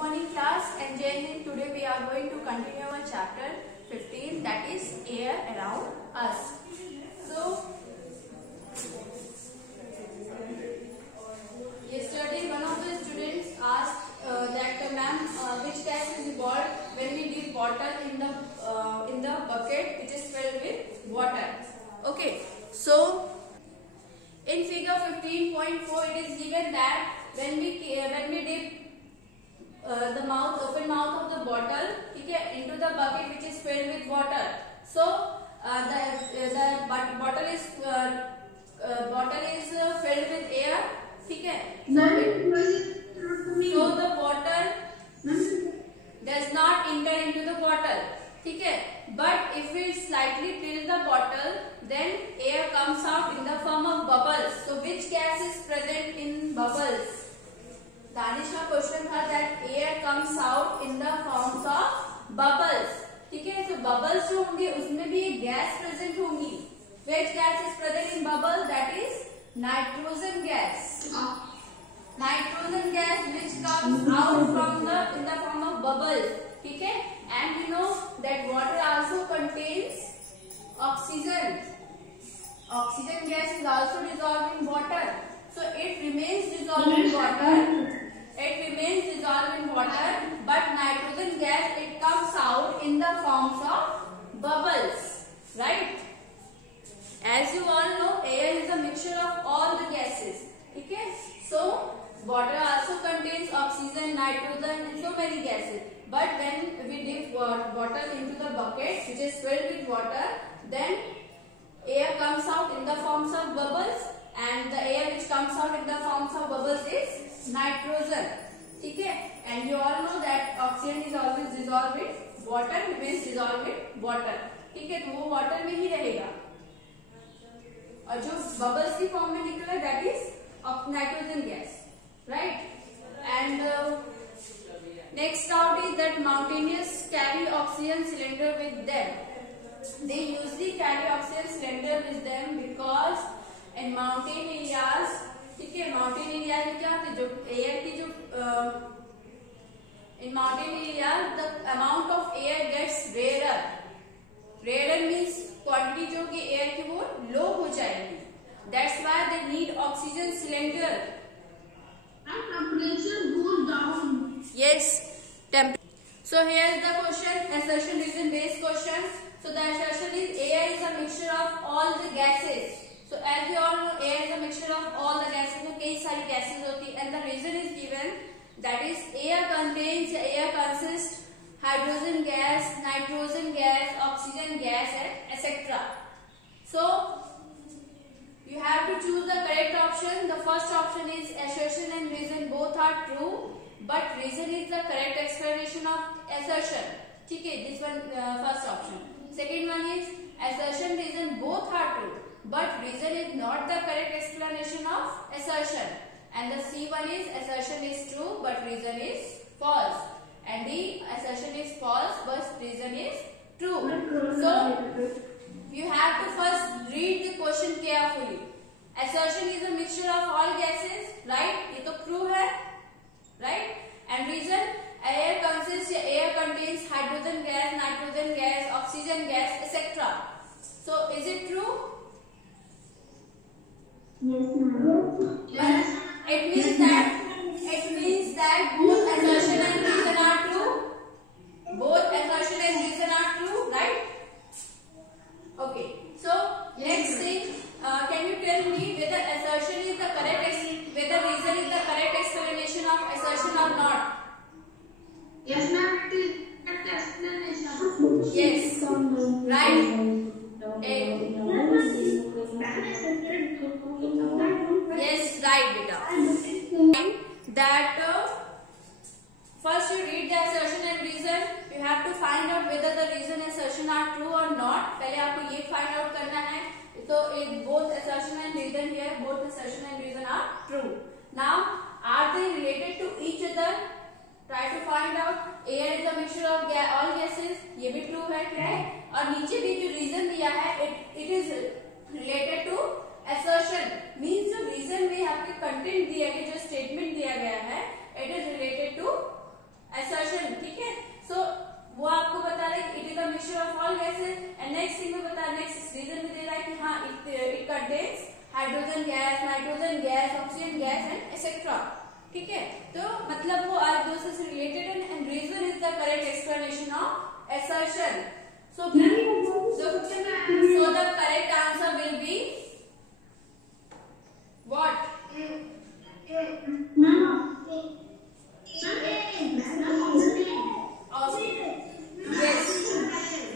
morning class, and Jane, today we are going to continue our chapter 15, that is air around us. So yesterday one of the students asked that ma'am, which gas is evolved when we dip water in the bucket which is filled with water. Okay, so in figure 15.4 it is given that when we dip the open mouth of the bottle, okay, into the bucket which is filled with water. So the bottle is filled with air, okay. So the water does not enter into the bottle, okay. But if we slightly tilt the bottle, then air comes out in the form of bubbles. So which gas is present in bubbles? Danish का question था that air comes out in the forms of bubbles. ठीक है, तो bubbles जो होंगे उसमें भी एक गैस प्रेजेंट होंगी. Which gas is present in bubble? That is nitrogen gas. Nitrogen gas which comes out in the form of bubble. ठीक है, and we know that water also contains oxygen. Oxygen gas is also dissolved in water. So it remains dissolved in water. It remains dissolved in water, but nitrogen gas, it comes out in the forms of bubbles, right? As you all know, air is a mixture of all the gases. Okay, so water also contains oxygen, nitrogen, and so many gases. But when we dip water into the bucket which is filled with water, then air comes out in the forms of bubbles, and the air which comes out in the forms of bubbles is nitrogen. Okay, and you all know that oxygen is always dissolved with water, remains dissolved with water. ठीक है, तो वो water में ही रहेगा, और जो bubbles की form में निकला that is nitrogen gas, right? And next doubt is that mountaineers carry oxygen cylinder with them. They usually carry oxygen cylinder with them because in mountain areas, ठीक है, माउंटेन एरिया में क्या होता है, जो एयर की जो in mountain area the amount of air gets rare. Rare means quantity जो कि एयर की वो लो हो जाएगी. That's why they need oxygen cylinder. And temperature goes down. Yes, so here is the question, assertion reason based question. So the assertion is air is a mixture of all the gases. So as we all know, air is a mixture of all the gases. तो कई सारी gases होती है, and the reason is given, that is air consists hydrogen gas, nitrogen gas, oxygen gas, etc. So you have to choose the correct option. The first option is assertion and reason both are true, but reason is the correct explanation of assertion. ठीक है, this one first option. Second one is assertion reason both are true, but reason is not the correct explanation of assertion. And the C one is assertion is true but reason is false, and D assertion is false but reason is true. So you have to first read the question carefully. Assertion is a mixture of all gases, right? ये तो true है, right? And reason, air contains hydrogen gas, nitrogen gas, oxygen gas, etc. So is it true? Yes, ma'am. Yes. It means that both assertion and reason are true. Both assertion and reason are true, right? Okay. So next thing, can you tell me whether assertion is the whether reason is the correct explanation of assertion or not? Yes, ma'am. It is correct explanation. Yes. Right. Yes, right, beta. That first you read the assertion and reason. You have to find out whether the reason and assertion are true or not. पहले आपको ये find out करना है. So both assertion and reason here, both assertion and reason are true. Now, are they related to each other? Try to find out. Air is a mixture of all gases. ये भी true है, ठीक है? और नीचे भी जो reason दिया है, it is related to assertion. Means जो reason में आपके content दिया गया, जो statement दिया गया है, it is related to the correct explanation of assertion? So the correct answer will be what? Yes,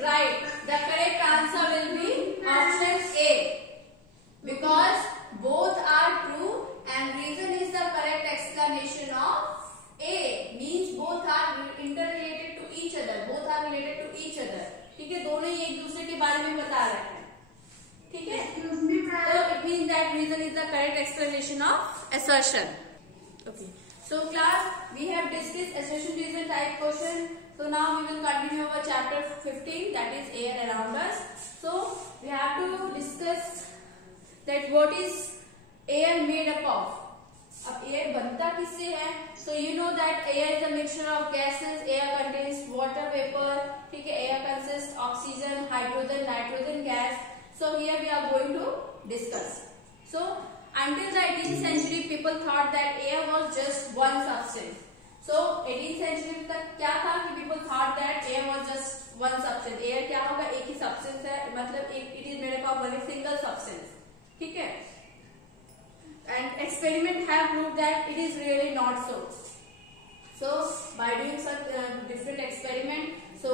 right. The correct answer will be option A, because both are true and reason is the correct explanation of A, means both are interrelated to each other, both are related to each other. ठीक है, दोनों ही एक दूसरे के बारे में बता रहे हैं. ठीक है, so it means that reason is the correct explanation of assertion. Okay, so class, we have discussed assertion reason type question. So now we will continue our chapter 15, that is air around us. So we have to discuss that what is air made up of. अब air बनता किससे है? So you know that air is a mixture of gases. Air contains water vapor. ठीक है, air consists oxygen, hydrogen, nitrogen gas. So here we are going to discuss. So until the 18th century, people thought that air was just one substance. So 18th century तक क्या था कि people thought that air was just one substance. Air क्या होगा? एक ही substance है, मतलब it is made up of one single substance. ठीक है? And experiment have proved that it is really not so. So by doing such different experiment, so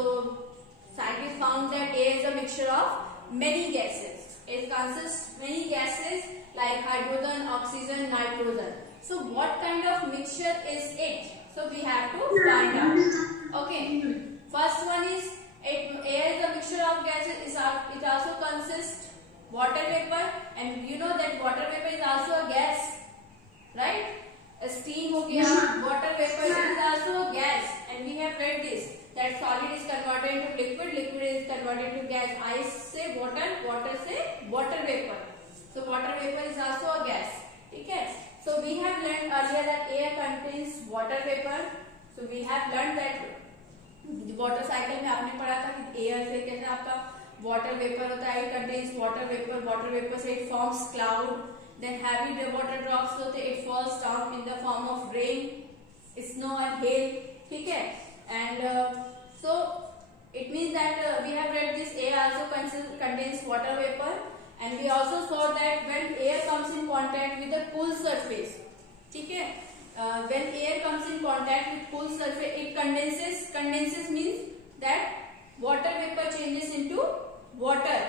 scientists found that air is a mixture of many gases. It consists many gases like hydrogen, oxygen, nitrogen. So what kind of mixture is it? So we have to find out. Okay. First one is air is a mixture of gases. It also consists water vapor, and you know that water vapor is also a gas, right? A steam हो गया, water vapor is also a gas, and we have read this that solid is converted into liquid, liquid is converted into gas. Ice से water, water से water vapor. So water vapor is also a gas. ठीक है? So we have learned earlier that air contains water vapor. So we have learned that water cycle में आपने पढ़ा था कि air से कैसे आपका water vapor होता है. It contains water vapor. Water vapor से it forms cloud. Then heavy water drops होते it falls down in the form of rain, snow and hail. ठीक है? And so it means that we have read this air also contains water vapor. And we also saw that when air comes in contact with a cool surface, ठीक है, when air comes in contact with cool surface, it condenses. Condenses means that water vapor changes into water,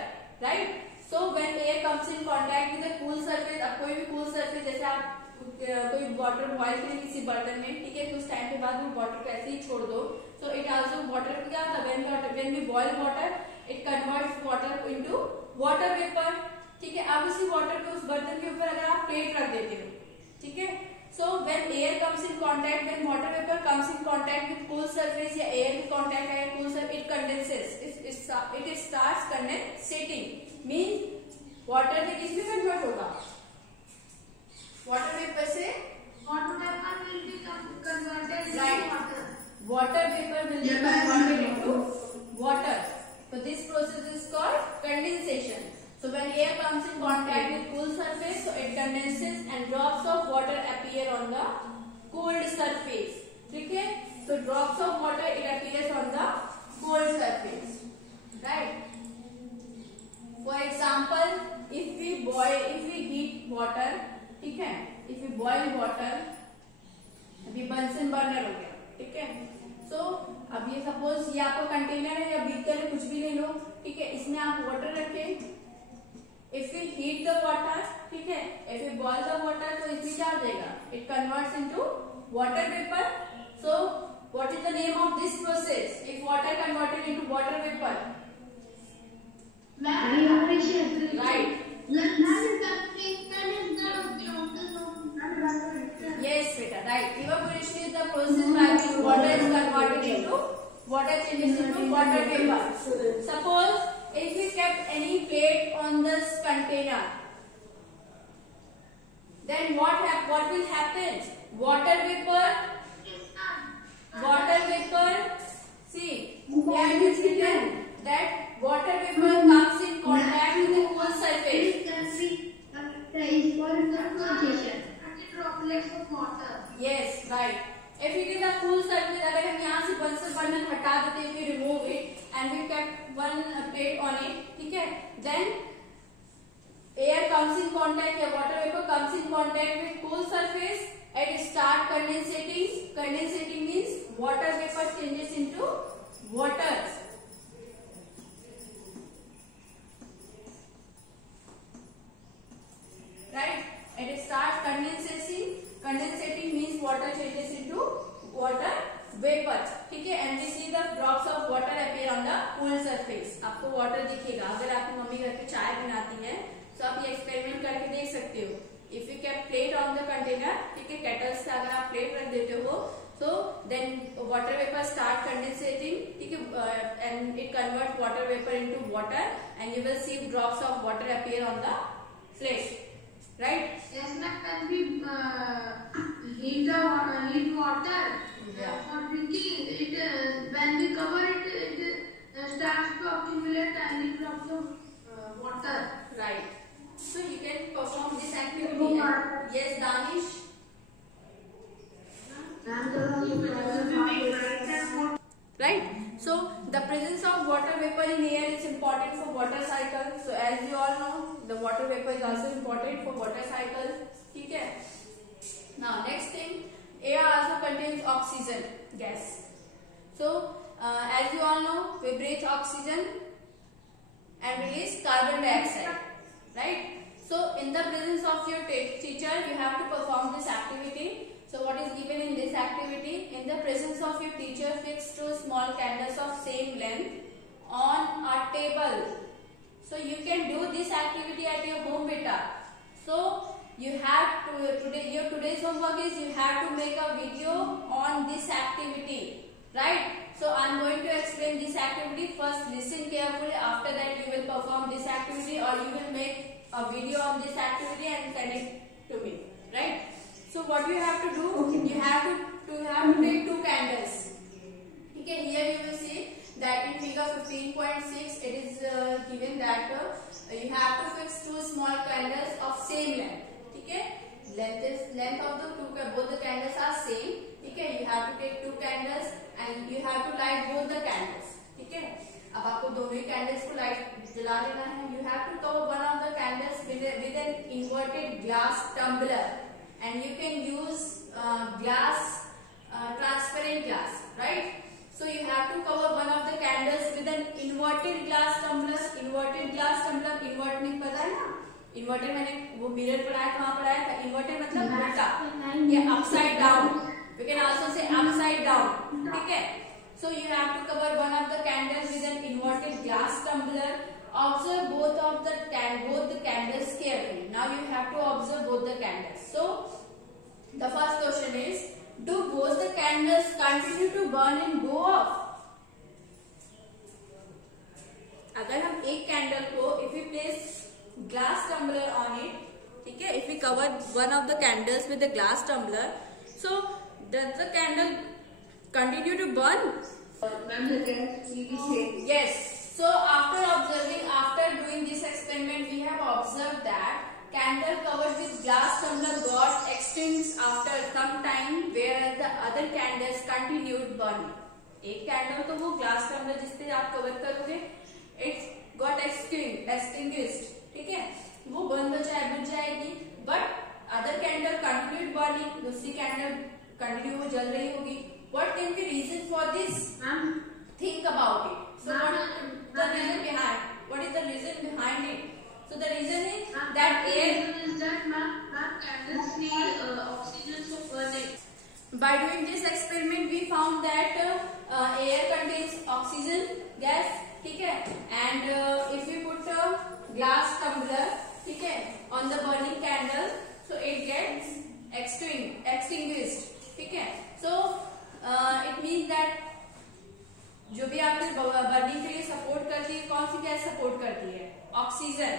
right? So when air comes in contact with a cool surface, अब कोई भी cool surface जैसे आप कोई water boil करें किसी बर्तन में, ठीक है, कुछ टाइम के बाद वो water को ऐसे ही छोड़ दो. So it also water क्या होता है? When we boil water, it converts water into water vapor. ठीक है, अब उसी वाटर को उस बर्तन के ऊपर अगर आप प्लेट रख देते हो, ठीक है, so when air comes in contact, when water vapor comes in contact with cool surface या air with contact है cool surface, it condenses. It starts condensating. Means water से किस में कन्वर्ट होगा? Water vapor से water vapor will be converted into water. Water vapor will be converted into water. So this process is called condensation. So when air comes in contact with cool surface, so it condenses and drops of water appear on the cold surface. ठीक है? So drops of water it appears on the cold surface, right? For example, if we heat water, ठीक है? If we boil water, अभी Bunsen burner हो गया, ठीक है? So अब ये सपोज ये आपका कंटेनर है या बीकर है, कुछ भी ले लो, ठीक है, इसमें आप वाटर रखें. If we heat the water, ठीक है, if we boil the water, तो इसमें क्या हो जाएगा? It converts into water vapor. So what is the name of this process? If water converted into water vapor, right? Yes, beta, right. Evaporation is the process by which water is converted into water changes into water vapor. Suppose if we kept any plate on this container, then what will happen? Water vapor. See, here it is written that water vapor comes in contact with the cool surface. Droplets of water. Yes, right. If it is a cool surface, अगर हम यहाँ से Bansal burner हटा देते हैं, we remove it and we kept one plate on it, ठीक है, then air comes in contact या water vapour comes in contact with cool surface and start condensating. Condensating means water vapor changes into water. Right? And it starts condensating. Condensating means water changes into water vapor. ठीक है? And we see the drops of water appear on the cool surface. आपको water दिखेगा. अगर आपकी mummy घर पे चाय बनाती है तो आप ये एक्सपेरिमेंट करके देख सकते हो. If you kept plate on the container, ठीक है, केटल्स से अगर आप प्लेट रख देते हो, so then water vapor start condensating, ठीक है, and it converts water vapor into water, and you will see drops of water appear on the plate, right? Yes, ma'am. When we heat water for drinking, it when we cover it, it starts to accumulate tiny drops of water. Right. So you can perform this activity. Yes, Danish. Right. So the presence of water vapor in air is important for water cycle. So as you all know, the water vapor is also important for water cycle. ठीक है. Now next thing, air also contains oxygen gas. So as you all know, we breathe oxygen and release carbon dioxide. Right? So in the presence of your teacher, you have to perform this activity. So what is given in this activity? In the presence of your teacher, fix 2 small candles of same length on a table. So you can do this activity at your home, beta. So you have to your today's homework is you have to make a video on this activity. Right? So I am going to explain this activity. First listen carefully. After that you will perform this activity, or you will make a video on this activity and send it to me. Right? So what you have to do? You have to take 2 candles. Okay. Here you will see that in figure 15.6 it is given that you have to fix 2 small candles of same length. Okay. Length of the both the candles are same. Okay. You have to take 2 candles and you have to light both the candles. ठीक है, अब आपको दोनों ही candles को light जला देना है. You have to cover one of the candles with an inverted glass tumbler, and you can use glass transparent glass, right? So you have to cover one of the candles with an inverted glass tumbler. Inverted glass tumbler, invert नहीं पता है ना? Inverted मैंने वो mirror पढ़ाया, कहाँ पढ़ाया था? इन्वर्टेड मतलब उल्टा या upside down. We can also say upside down. ठीक है? So you have to cover one of the candles with an inverted glass tumbler. Observe both the candles carefully. Now you have to observe both the candles. So the first question is, do both the candles continue to burn and go off? अगर हम एक candle को if we place glass tumbler on it, ठीक है? If we cover one of the candles with the glass tumbler, so does the candle continue to burn? Yes. So after doing this experiment, we have observed that candle covered with glass tumbler got extinguished after some time, whereas the other candles continued burning. एक candle तो वो glass tumbler जिस पे आप cover करोगे, it's got extinguished, ठीक है, वो बंद हो जाए, बुझ जाएगी. But other candle continued burning, दूसरी कैंडल कंटिन्यू वो जल रही होगी. What can be reason for this? Think about it. So what is the reason behind? What is the reason behind it? So the reason is that candles need oxygen to burn it. By doing this experiment, we found that air contains oxygen gas, ठीक है, and if we put a glass tumbler, ठीक है, on the burning candle, so it gets extinguished. ठीक है, so it means that जो भी आपके burning के लिए सपोर्ट करती है, कौन सी गैस सपोर्ट करती है? ऑक्सीजन.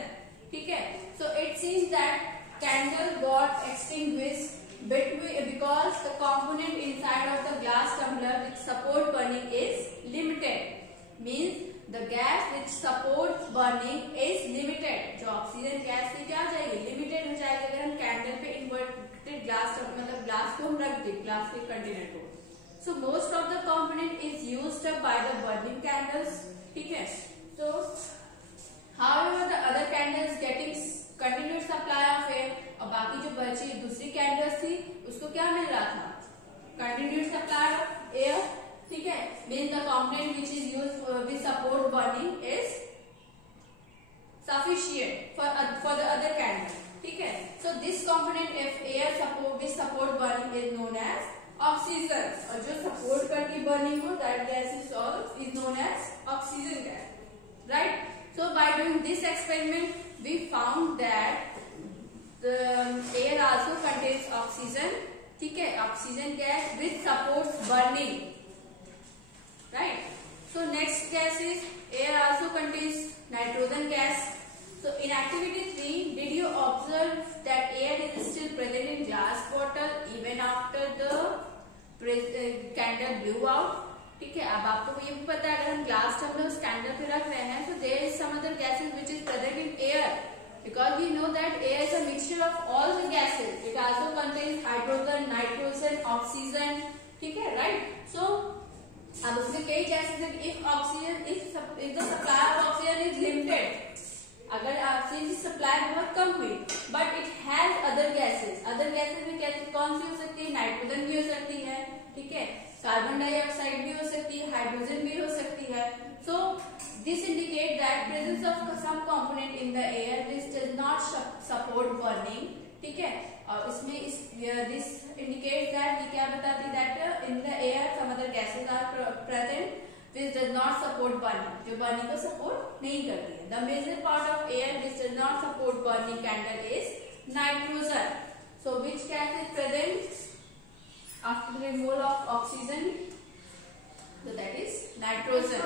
ठीक है, so it scenes that candle got extinguished because the component inside of the glass tumbler which support burning is limited. Means the gas which supports burning is limited. जो oxygen gas थी क्या जाएगी? Limited हो जाएगी. अगर हम candle पे inverted glass मतलब ग्लास को हम रख दे, ग्लास के कंटेनर को, So most of the component is used up by the burning candles. ठीक है. So however the other candles getting continuous supply of air, और बाकी जो बची दूसरी कैंडल्स थी उसको क्या मिल रहा था? Continuous supply of air. ठीक है. Mean the component which is used with support burning is sufficient for the other candle. ठीक है. So this component if air support with support burning is known as oxygen, और जो support करके burning हो that gas is known as oxygen gas. Right. So by doing this experiment we found that the air also contains oxygen. ठीक है. Oxygen gas which supports burning. Right. So next gas is air also contains nitrogen gas. So in activity 3, did you observe that air is still present in glass bottle even after the candle blew out? ठीक है. अब आपको ये भी पता है अगर हम ग्लास टम्बलर उस कैंडल पे रख रहे हैं, so there is some other gases which is present in air, because we know that air is a mixture of all the gases. It also contains hydrogen, nitrogen, oxygen. ठीक है. Right. So अब उसमें कई gases हैं. If oxygen if the supply of oxygen is limited, अगर oxygen की supply बहुत कम हुई, but it has other gases. Other gases में कैसे कौन सी हो सकती है? नाइट्रोजन भी हो सकती है. ठीक है. कार्बन डाइऑक्साइड भी हो सकती है, हाइड्रोजन भी हो सकती है. So this indicate that presence of some component in the air this does not support burning. ठीक है. और इसमें दिस इंडिकेट दैट ये क्या बताती है? That in the air some other gases are present which does not support burning, जो burning को support नहीं करती है. The major part of air which does not support burning candle is nitrogen. So which gas is present after the removal of oxygen? So that is nitrogen.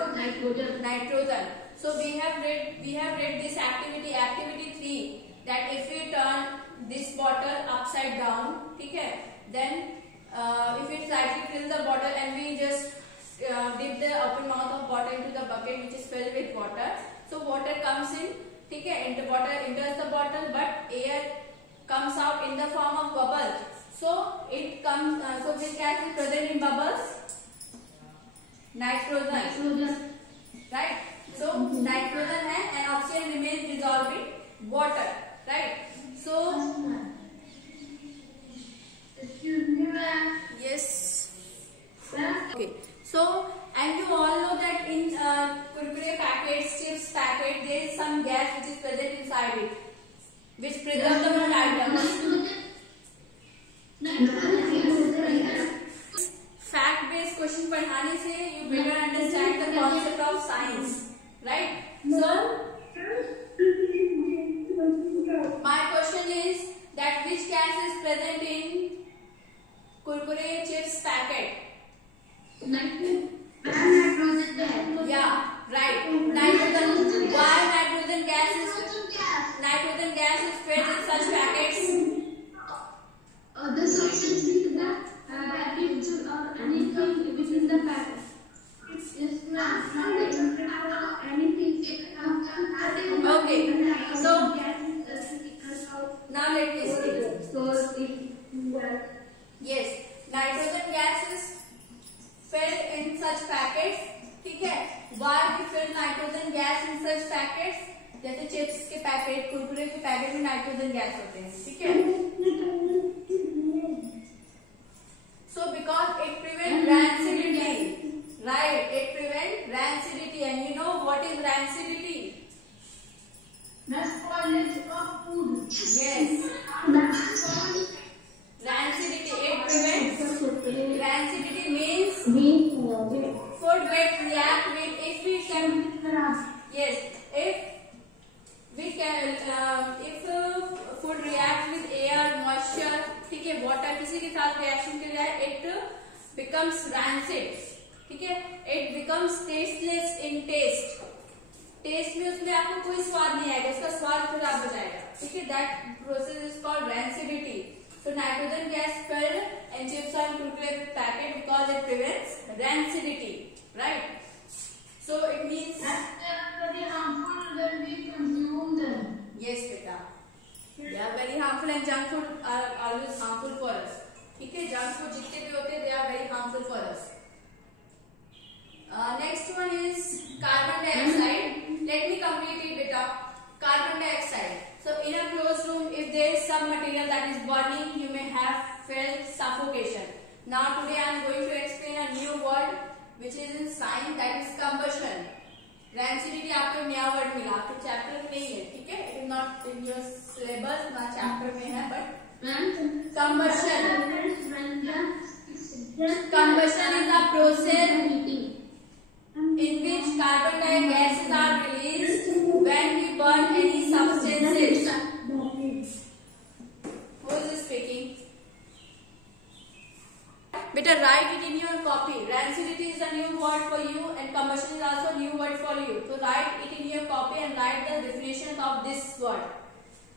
Nitrogen. So we have read this activity 3, that if we turn this bottle upside down, ठीक है, then if it slightly fills the bottle and we just dip the open mouth of bottle into the bucket which is filled with water, so water comes in. ठीक है. And the water enters the bottle, but air comes out in the form of bubbles. So it comes. So which gas is present in bubbles? Nitrogen. Right. So nitrogen है and oxygen remains dissolved in water. Right. So excuse me, ma'am. yes. Okay. So, and you all know that in Kurkure packets, chips packet, there is some gas which is present inside it, which preserves the food items. Fact-based question पढ़ाने से you better understand the concept of science, right? So, my question is that which gas is present in Kurkure chips packet? Nitrogen gas. Yeah, right. Nitrogen. Why nitrogen gas is fed in such packets? The substance in the package or anything within the packet. Yes, ma'am. Anything. Okay. So now let me see. Yes, nitrogen gas is filled in such packets. ठीक है. Why we fill nitrogen gas in such packets? जैसे chips के packet, Kurkure के packet में nitrogen gas होते हैं. ठीक है. So because it prevents rancidity, right? It prevents rancidity, and you know what is rancidity? The spoilage of food. Yes. Rancidity. It prevents. Rancidity means food will react with, if we can. Yes. If food reacts with air, moisture, ठीक है, water किसी के साथ reaction के लिए, it becomes rancid. ठीक है. It becomes tasteless in taste. Taste में उसमें आपको कोई स्वाद नहीं आएगा, उसका स्वाद खराब हो जाएगा. ठीक है. That process is called rancidity. So nitrogen gas filled in chips and kurkure packet because it prevents rancidity, right? So it means very harmful when we consume them. Yes, beta. They are very harmful and junk food are always harmful for us. ठीक है. Junk food जितने भी होते हैं they are very harmful for us. Now today I am going to explain a new word which is in science, that is combustion. Rancidity आपको नया word मिला, आपके चैप्टर में नहीं है, ठीक है? It is not in your syllabus, ना चैप्टर में है, but combustion. Combustion is a process in which carbon dioxide gases are released when we burn any substances. Who is speaking? Better write it in your copy. Rancidity is a new word for you and combustion is also a new word for you. So write it in your copy and write the definition of this word.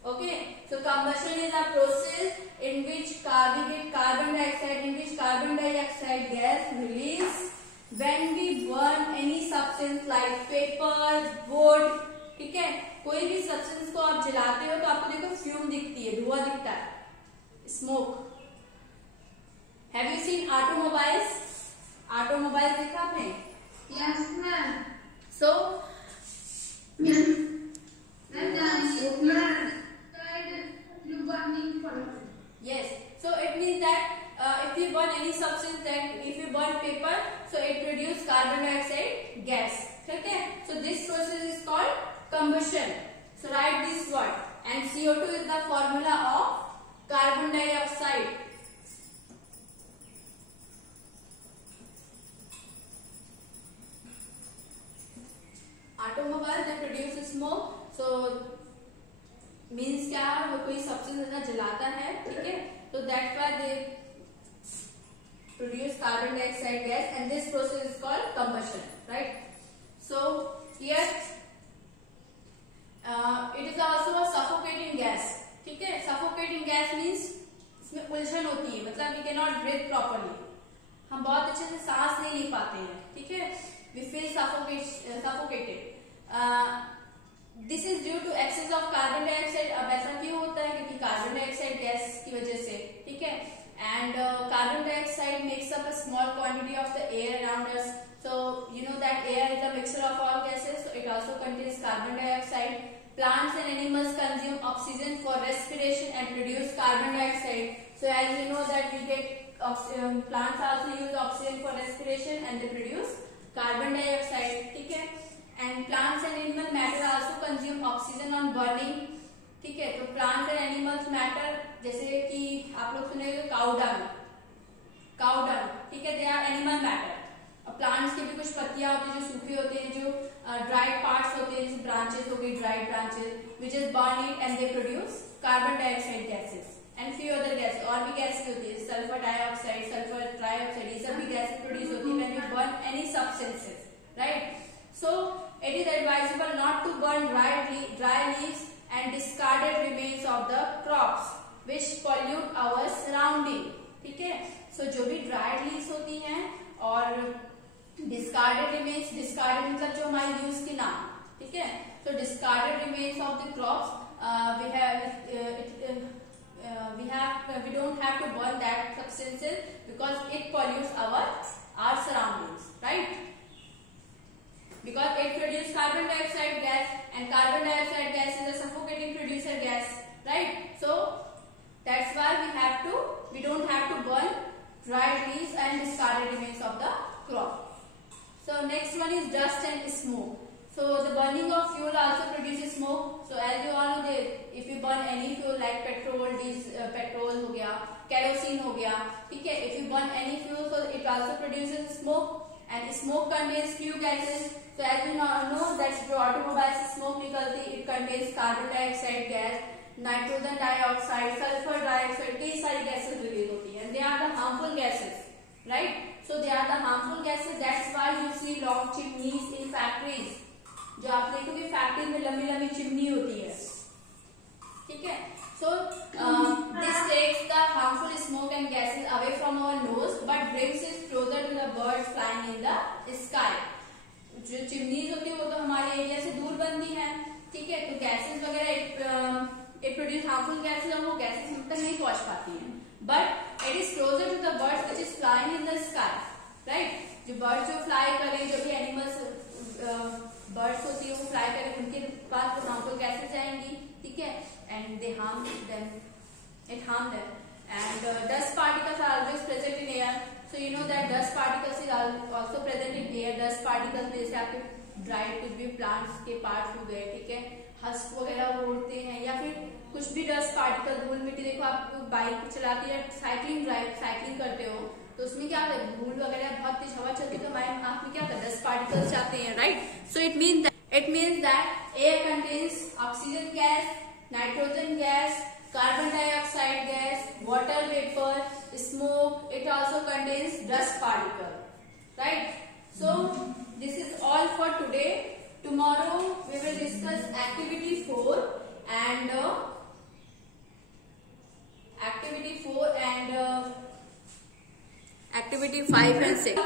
Okay. So combustion is a process in which we get carbon dioxide gas released when we burn any substance like paper, wood. ठीक है, कोई भी substance को आप जलाते हो तो आपको देखो फ्यूम दिखती है, धुआं दिखता है, smoke. Have you seen automobiles? Automobiles देखा आपने? Yes, ma'am. So yes, so it means that if you burn any substance, that if you burn paper, so it produces carbon dioxide gas. ठीक है, so this process is called combustion. So write this word, and CO2 is the formula of carbon dioxide. Automobiles they produce smoke, so means क्या, वो कोई substance जलाता है, ठीक है, तो that's why they produce carbon dioxide gas and this process is called combustion, right? So here it is also a suffocating gas. ठीक है, suffocating gas means इसमें उलझन होती है, मतलब we cannot breathe properly, हम बहुत अच्छे से सांस नहीं ले पाते हैं, ठीक है, we feel suffocated. This is due to excess of carbon dioxide. अब ऐसा क्यों होता है? क्योंकि कार्बन डाइऑक्साइड गैस की वजह से, ठीक है, and carbon dioxide makes up a small quantity of the air around us. So you know that air is a mixture of all gases, so it also contains carbon dioxide. Plants and animals consume oxygen for respiration and produce carbon dioxide. So as you know that we get plants also use oxygen for respiration and they produce carbon dioxide, ठीक है, and plants and animal matter also consume oxygen on burning, ठीक है, तो plants and animals matter जैसे कि आप लोग सुनेंगे काउ डंग, ठीक है, they are animal matter. और प्लांट्स की भी कुछ पत्तियां होती हैं जो सूखे होते हैं, जो ड्राइड पार्ट्स होते हैं, जैसे ब्रांचेस हो गई, dried branches, which is burn it and they produce carbon dioxide gases and few other gases. और भी गैसेस होती है, सल्फर डाइऑक्साइड, सल्फर ट्राइऑक्साइड, ये सब भी गैसेस प्रोड्यूस होती है when you burn any substances, right? So it is advisable not to burn dry leaves and discarded remains of the crops which pollute our surrounding, ठीक है, so जो भी dried leaves होती हैं और discarded remains, discarded मतलब जो हमारे यूज की ना, ठीक है, so discarded remains of the crops we don't have to burn that substances because it pollutes our surroundings, right? Because it produces carbon dioxide gas and carbon dioxide gas is a suffocating producer gas, right? So that's why we don't have to burn dried leaves and discarded remains of the crop. So next one is dust and smoke. So the burning of fuel also produces smoke. So as you all know, if you burn any fuel like petrol, petrol हो गया, kerosene हो गया, ठीक है, if you burn any fuel, so it also produces smoke. And smoke contains few gases. So as you know that जो automobile से smoke निकलती, it contains carbon dioxide gas, nitrogen dioxide, sulfur dioxide, कई सारी gases release होती हैं. And they are the harmful gases, right? So they are the harmful gases. That's why you see long chimneys in factories. जो आप देखोगे factory में लंबी लंबी चिमनी होती है, ठीक है. So this takes the harmful smoke and gases away from our nose, but brings it closer to the birds flying in the sky. जो चिमनीज होती है वो तो हमारे एरिया से दूर बनती है, ठीक है, तो गैसेस वगैरह it produce harmful gases और वो गैसेस हम तक नहीं पहुंच पाती हैं. But it is closer to the birds which is flying in the sky, right? जो बर्ड्स जो फ्लाई करें, जो भी एनिमल्स बर्ड्स होती है वो फ्लाई करें, उनके पास तो हार्मफुल गैसेस जाएंगी, ठीक है, and they harm them, it harm them. and dust particles are always present in air. So you know that dust particles is also present in air. Dust particles में जैसे आपके dried कुछ भी plants के parts हो गए, ठीक है, हस्क वगैरह उड़ते हैं, या फिर कुछ भी डस्ट पार्टिकल, धूल मिट्टी, देखो आप बाइक चलाते हैं, साइकिलिंग करते हो, तो उसमें क्या होता है, धूल वगैरह बहुत तेज हवा चलती है, तो हमारे आंख में क्या होता है, डस्ट पार्टिकल्स जाते हैं, right. So it means that air contains oxygen gas, nitrogen gas, carbon dioxide gas, water vapor, smoke. It also contains dust particle, right? So this is all for today. Tomorrow we will discuss activity 4 and activity 5 and 6.